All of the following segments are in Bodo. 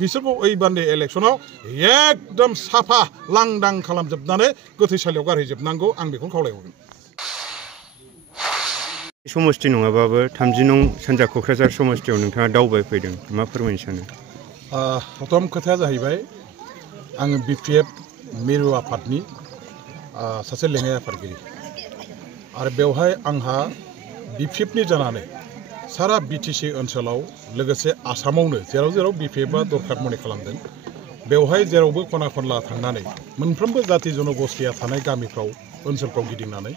बिसोरखौ ओइबारनि इलेक्सनाव एकदम साफा लांदां खालामजोबनानै गोथैसालियाव गारहैजोबनांगौ आं बेखौ खावलायहरगोन। समस्ति नङाबाबो 30 नं सानजा क'क्राझार समस्तियाव नोंथाङा दावबायफैदों मा फोरमायनो सानो? प्रथम खोथाया जाहैबाय आङो BPF मिरु आफादनि सासे लेङाइ आफादगिरि आरो बेवहाय आंहा BPFनि जानानै सारा BTC ओनसोलाव लोगोसे आसामावनो जेराव जेराव BPFआ दरखार मनि खालामदों बेवहाय जेरावबो खना खनला थांनानै मोनफ्रोमबो जाति जनगोष्ठीया थानाय गामिफ्राव ओनसोलफ्राव गिदिंनानै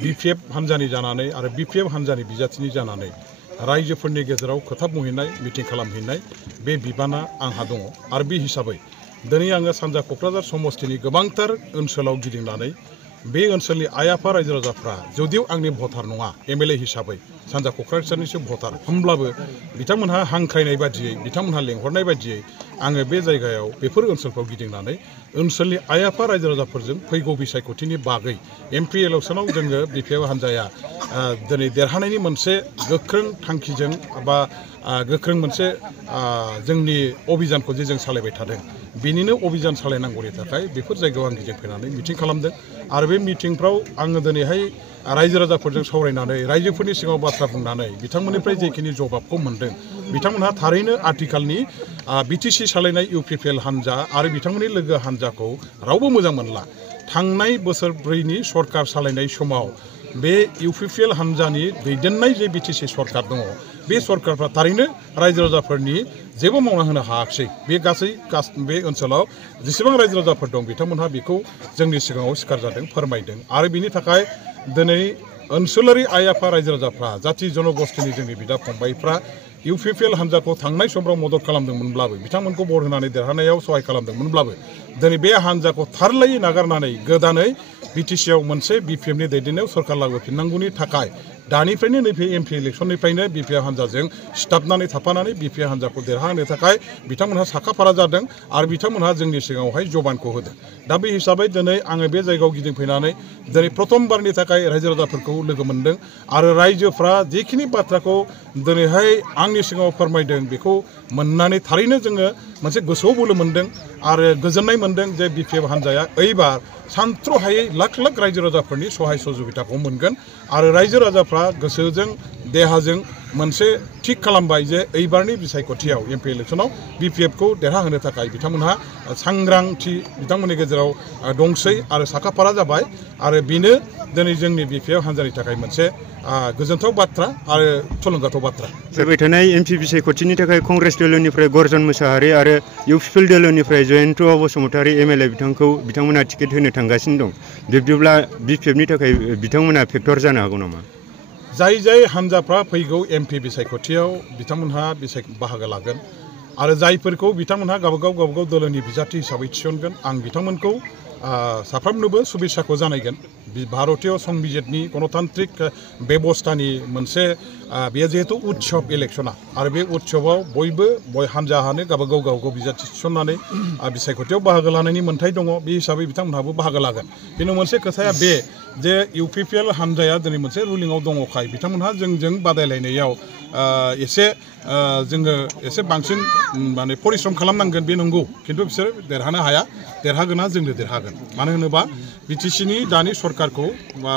BPF हान्जानि जानानै आरो BPF हान्जानि बिजाथिनि जानानै रायजोफोरनि गेजेराव खोथा बुंहैनाय मिटिं खालामहैनाय बे बिबाना आंहा दङ आरो बे हिसाबै दिनै आङो सानजा क'क्राझार समस्तिनि गोबांथार ओनसोलाव गिदिंनानै बे ओनसोलनि आइ आफा रायजो राजाफ्रा जुदिव आंनि भटार नङा MLA हिसाबै सानजा क'क्राझारनिसो भटार होमब्लाबो बिथांमोनहा हांख्रायनाय बादियै बिथांमोनहा लेंहरनाय बादियै आङो बे जायगायाव बेफोर ओनसोलफ्राव गिदिंनानै ओनसोलनि आइ आफा रायजो राजाफोरजों फैगौ बिसायख'थिनि बागै MP इलेक्सनाव जोङो BPF हान्जाया दिनै देरहानायनि मोनसे गोख्रों थांखिजों बा गोख्रों मोनसे जोंनि अभियानखौ जे जों सालायबाय थादों बेनिनो अभियान सालायनांगौनि थाखाय बेफोर जायगायाव आं गिदिंफैनानै मिटिं खालामदों आरो बे मिटिंफ्राव आङो दिनैहाय रायजो राजाफोरजों सावरायनानै रायजोफोरनि सिगाङाव बाथ्रा बुंनानै बिथांमोननिफ्राय जेखिनि जबाबखौ मोनदों बिथांमोनहा थारैनो आथिखालनि BTC सालायनाय UPPL हान्जा आरो बिथांमोननि लोगो हान्जाखौ रावबो मोजां मोनला। थांनाय बोसोरब्रैनि सरकार सालायनाय समाव बे UPPL हान्जानि दैदेननाय जे BTC सरकार दङ बे सरकारफ्रा थारैनो रायजो राजाफोरनि जेबो मावना होनो हायाखिसै। बे गासै बे ओनसोलाव जेसेबां रायजो राजाफोर दं बिथांमोनहा बेखौ जोंनि सिगाङाव सिखार जादों फोरमायदों आरो बिनि थाखाय दिनै ओनसोलारि आइ आफा रायजो राजाफ्रा जाति जनगोष्ठीनि जोंनि बिदा फंबायफ्रा UPPL हान्जाखौ थांनाय समफ्राव मदद खालामदोंमोनब्लाबो बिथांमोनखौ भट होनानै देरहानायाव सहाय खालामदोंमोनब्लाबो दिनै बे हान्जाखौ थारलायै नागारनानै गोदानै BTCआव मोनसे BPFनि दैदेननायाव सरकार लाबोफिननांगौनि थाखाय दानिफ्रायनो नैबे MP इलेक्सननिफ्रायनो BPF हान्जाजों सिथाबनानै थाफानानै BPF हान्जाखौ देरहाहोनो थाखाय बिथांमोनहा साखाफारा जादों आरो बिथांमोनहा जोंनि सिगाङावहाय जबानखौ होदों। दा बे हिसाबै दिनै आङो बे जायगायाव गिदिंफैनानै दिनै प्रथमबारनि थाखाय रायजो राजाफोरखौ लोगो मोनदों आरो रायजोफ्रा जेखिनि बाथ्राखौ दिनैहाय आंनि सिगाङाव फोरमायदों बेखौ मोननानै थारैनो जोङो मोनसे गोसोआव बोलो मोनदों आरो गोजोननाय मोनदों जे BPF हान्जाया ओइबार सानथ्र'हायै लाख लाख रायजो राजाफोरनि सहाय सहजुगिताखौ मोनगोन आरो रायजो राजाफ्रा गोसोजों देहाजों मोनसे थिग खालामबाय जे ओइबारनि बिसायख'थियाव MP इलेक्सनाव BPFखौ देरहाहोनो थाखाय बिथांमोनहा सांग्रांथि बिथांमोननि गेजेराव दंसै आरो साखाफारा जाबाय आरो बेनो दिनै जोंनि BPF हान्जानि थाखाय मोनसे गोजोनथाव बाथ्रा आरो थुलुंगाथाव बाथ्रा। फैबाय थानाय MP बिसायख'थिनि थाखाय कंग्रेस दोलोनिफ्राय गर्जन मोसाहारि आरो UPPL दोलोनिफ्राय जयन्त बसुमतारी MLA बिथांमोना टिकेट होनो थांगासिनो दं। बिब्दिब्ला BPFनि थाखाय बिथांमोना फेक्टर जानो हागौ नामा? जाय जाय हान्जाफ्रा फैगौ MP बिसायख'थियाव बिथांमोनहा बाहागो लागोन आरो जायफोरखौ बिथांमोनहा गावबागाव दोलोनि बिजाथि हिसाबै थिसनगोन आं बिथांमोनखौ साफ्रोमनोबो शुभेच्छाखौ जानायगोन। भारतीय संबिजितनि गणतान्त्रिक बेबस्थानि मोनसे बेयो जिहेतु उत्सव इलेक्सना आरो बे उत्सवआव बयबो हान्जाहानो गावबागाव बिजाथि थिसननानै बिसायख'थियाव बाहागो लानायनि मोन्थाय दङ बे हिसाबै बिथांमोनहाबो बाहागो लागोन। खिन्थु मोनसे खोथाया बे जे UPPL हान्जाया दिनै मोनसे रुलिंआव दङखाय बिथांमोनहा जोंजों बादायलायनायाव जोङो एसे बांसिन माने परिश्रम खालामनांगोन बे नंगौ खिन्थु बिसोर देरहानो हाया देरहागोना जोंनो देरहागोन मानो होनोबा BTCनि दानि सरकारखौ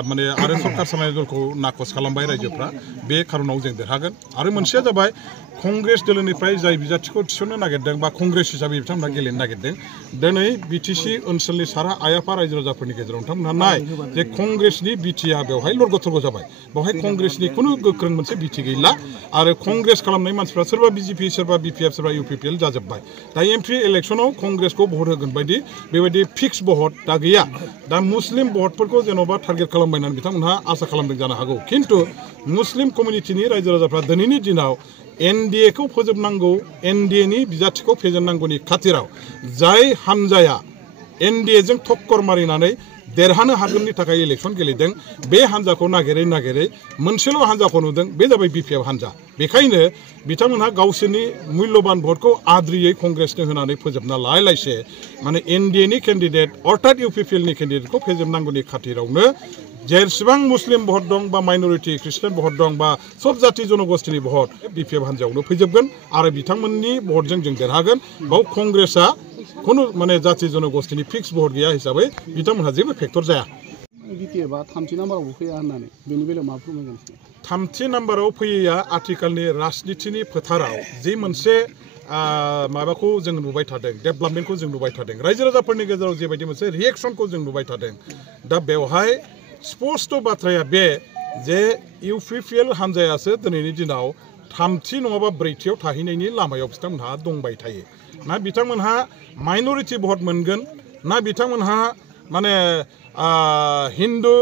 माने आरो सरकार सालायनाय दलखौ नाखस खालामबाय रायजोफ्रा बे खारनाव जों देरहागोन। आरो मोनसेया जाबाय कंग्रेस दोलोनिफ्राय जाय बिजाथिखौ थिसननो नागिरदों बा कंग्रेस हिसाबै बिथांमोनहा गेलेनो नागिरदों दिनै BTC ओनसोलनि सारा आइ आफा रायजो राजाफोरनि गेजेराव बिथांमोनहा नाय जे कंग्रेसनि बिटिआ बेवहाय लरग' जाबाय बेवहाय कंग्रेसनि खुनु गोख्रों मोनसे बिटि गैला आरो कंग्रेस खालामनाय मानसिफ्रा सोरबा BJP सोरबा BPF सोरबा UPPL जाजोब्बाय। दा MP इलेक्सनाव कंग्रेसखौ भट होगोन बायदि बेबायदि फिक्स भट दा गैया। दा मुस्लिम भटफोरखौ जेन'बा टारगेट खालामबायनानै बिथांमोनहा आसा खालामदों जानो हागौ खिन्थु मुस्लिम कमिउनिटिनि रायजो राजाफ्रा दिनैनि दिनाव NDAखौ फोजोबनांगौ NDAनि बिजाथिखौ फेजेननांगौनि खाथिराव जाय हान्जाया NDAजों थक्कर मारिनानै देरहानो हागोननि थाखाय इलेक्सन गेलेदों बे हान्जाखौ नागिरै मोनसेल' हान्जाखौ नुदों बे जाबाय BPF हान्जा। बेखायनो बिथांमोनहा गावसोरनि मुल्यबान भटखौ आद्रियै कंग्रेसनो होनानै फोजोबना लायलायसे माने NDAनि केन्डिडेट अर्थात UPPLनि केन्डिडेटखौ फेजेननांगौनि खाथिरावनो जेसेबां मुस्लिम भट दं बा माइनरिटि ख्रिस्टान भट दं बा सब जाति जनगोष्ठीनि भट बिपिएफ हान्जायावनो फैजोबगोन आरो बिथांमोननि भटजों जों देरहागोन बाव कंग्रेसआ खुनु माने जाति जनगोष्ठीनि फिक्स भट गैया हिसाबै बिथांमोनहा जेबो फेक्टर जाया बिपिएफआ 3थि नाम्बारावबो फैया होननानै बेनि बेलायाव मा फोरमायगोन 3थि नाम्बाराव फैयैया आथिखालनि राजनितिनि फोथाराव जे मोनसे माबाखौ जों नुबाय थादों डेभेलपमेन्टखौ जों नुबाय थादों रायजो राजाफोरनि गेजेराव जेबायदि मोनसे रिएक्सनखौ जों नुबाय थादों दा बेवहाय स्पष्ट बाथ्राया बे जे इउपिपिएल हान्जायासो दिनैनि दिनाव 3थि नङाबा 4थियाव थाहैनायनि लामायाव बिथांमोनहा दंबाय थायो ना बिथांमोनहा माइनरिटि भट मोनगोन ना बिथांमोनहा माने हिन्दु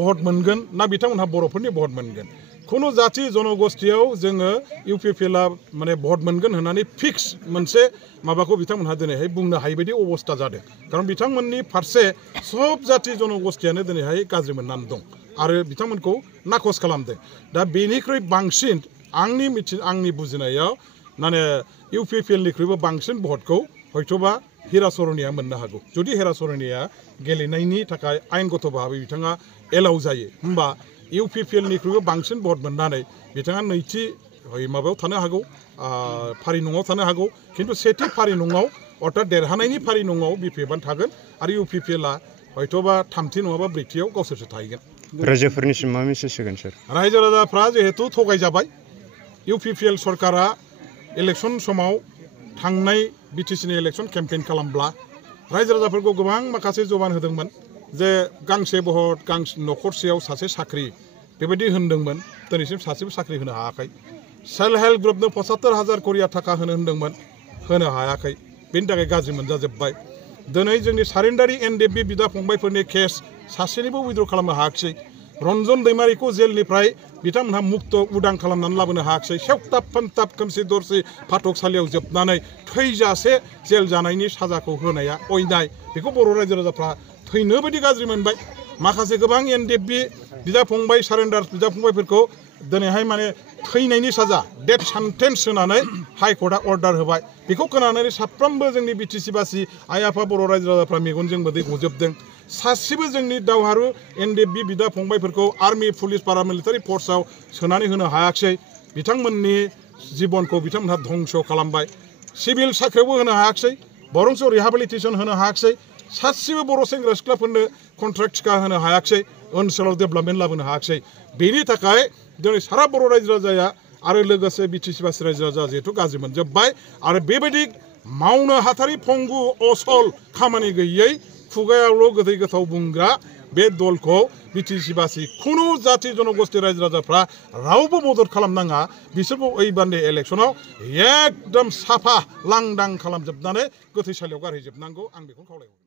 भट मोनगोन ना बिथांमोनहा बर'फोरनि भट मोनगोन खुनु जाति जनगोष्ठीयाव जोङो इउपिपिएलआ माने भट मोनगोन होननानै फिक्स मोनसे माबाखौ बिथांमोनहा दिनैहाय बुंनो हायै बायदि अबस्था जादों खारन बिथांमोननि फारसे सब जाति जनगोष्ठीयानो दिनैहाय गाज्रि मोननानै दं आरो बिथांमोनखौ नाखस खालामदों दा बेनिख्रुइ बांसिन आंनि बुजिनायाव माने इउपिपिएलनिख्रुइबो बांसिन भटखौ हयथ'बा हिरा सरनिया मोननो हागौ जुदि हिरा सरनिया गेलेनायनि थाखाय आयेनगत भाबै बिथाङा एलाउ जायो होमबा इउपिपिएलनिख्रुइबो बांसिन भट मोननानै बिथाङा नैथि माबायाव थानो हागौ फारि नङाव थानो हागौ खिन्थु सेथि फारि नङाव अर्थात देरहानायनि फारि नङाव बिपिएफआ थागोन आरो इउपिपिएलआ हयथ'बा 3थि नङाबा 4थियाव गावसोरसो थाहैगोन रायजोफोरनिसिम मा मेसेज होगोन सार रायजो राजाफ्रा जिहेतु थगायजाबाय इउपिपिएल सरकारा इलेक्सन समाव थांनाय बिटिसिनि इलेक्सन केम्पेइन खालामब्ला रायजो राजाफोरखौ गोबां माखासे जबान होदोंमोन जे गांसे भट न'खरसेयाव सासे साख्रि बेबायदि होनदोंमोन दिनैसिम सासेबो साख्रि होनो हायाखै सेल्फ हेल्प ग्रुपनो 75,000 करिया थाखा होनदोंमोन होनो हायाखै बेनि थाखाय गाज्रि मोनजाजोब्बाय दिनै जोंनि सारेन्डारि एनडिएफबि बिदा फंबायफोरनि केस सासेनिबो उइद्र खालामनो हायाखिसै रन्जन दैमारिखौ जेलनिफ्राय बिथांमोनहा मुक्त उदां खालामनानै लाबोनो हायाखिसै सेवताब फोनताब खोमसि दरसि फाथकसालियाव जोबनानै थैजासे जेल जानायनि साजाखौ होनाया अयनाय बेखौ बर' रायजो राजाफ्रा थैनो बायदि गाज्रि मोनबाय माखासे गोबां एनडिएफबि बिदा फंबाय सारेन्डार बिदा फंबायफोरखौ दिनैहाय माने थैनायनि साजा डेथ सेन्टेन्स होनानै हाइकर्टआ अर्डार होबाय बेखौ खोनानानै साफ्रोमबो जोंनि बिटिसि बासि आइ आफा बर' रायजो राजाफ्रा मेगनजों मोदै गजोबदों सासेबो जोंनि दावहारु एनडिएफबि बिदा फंबायफोरखौ आर्मि पुलिस पारामिलिटारि फर्सआव सोनानै होनो हायाखिसै बिथांमोननि जिबनखौ बिथांमोनहा धंस खालामबाय सिभिल साख्रियावबो होनो हायाखिसै बरंस रिहाबिलिटेसन होनो हायाखिसै सासेबो बर' सेंग्रा सिख्लाफोरनो कन्ट्राक्ट टिका होनो हायाखिसै ओनसोलाव डेभेलपमेन्ट लाबोनो हायाखिसै बेनि थाखाय दिनै सारा बर' रायजो राजाया आरो लोगोसे बिटिसि बासि रायजो राजा जिहेतु गाज्रि मोनजोब्बाय आरो बेबायदि मावनो हाथारि फंगु असल खामानि गैयै खुगायावल' गोदै गोथाव बुंग्रा बे दलखौ बिटिसि बासि खुनु जाति जनगोष्ठी रायजो राजाफ्रा रावबो मदद खालामनाङा बिसोरखौ ओइबारनि इलेक्सनाव एकदम साफा लांदां खालामजोबनानै गोथैसालियाव गारहैजोबनांगौ आं बेखौ खावलायहरो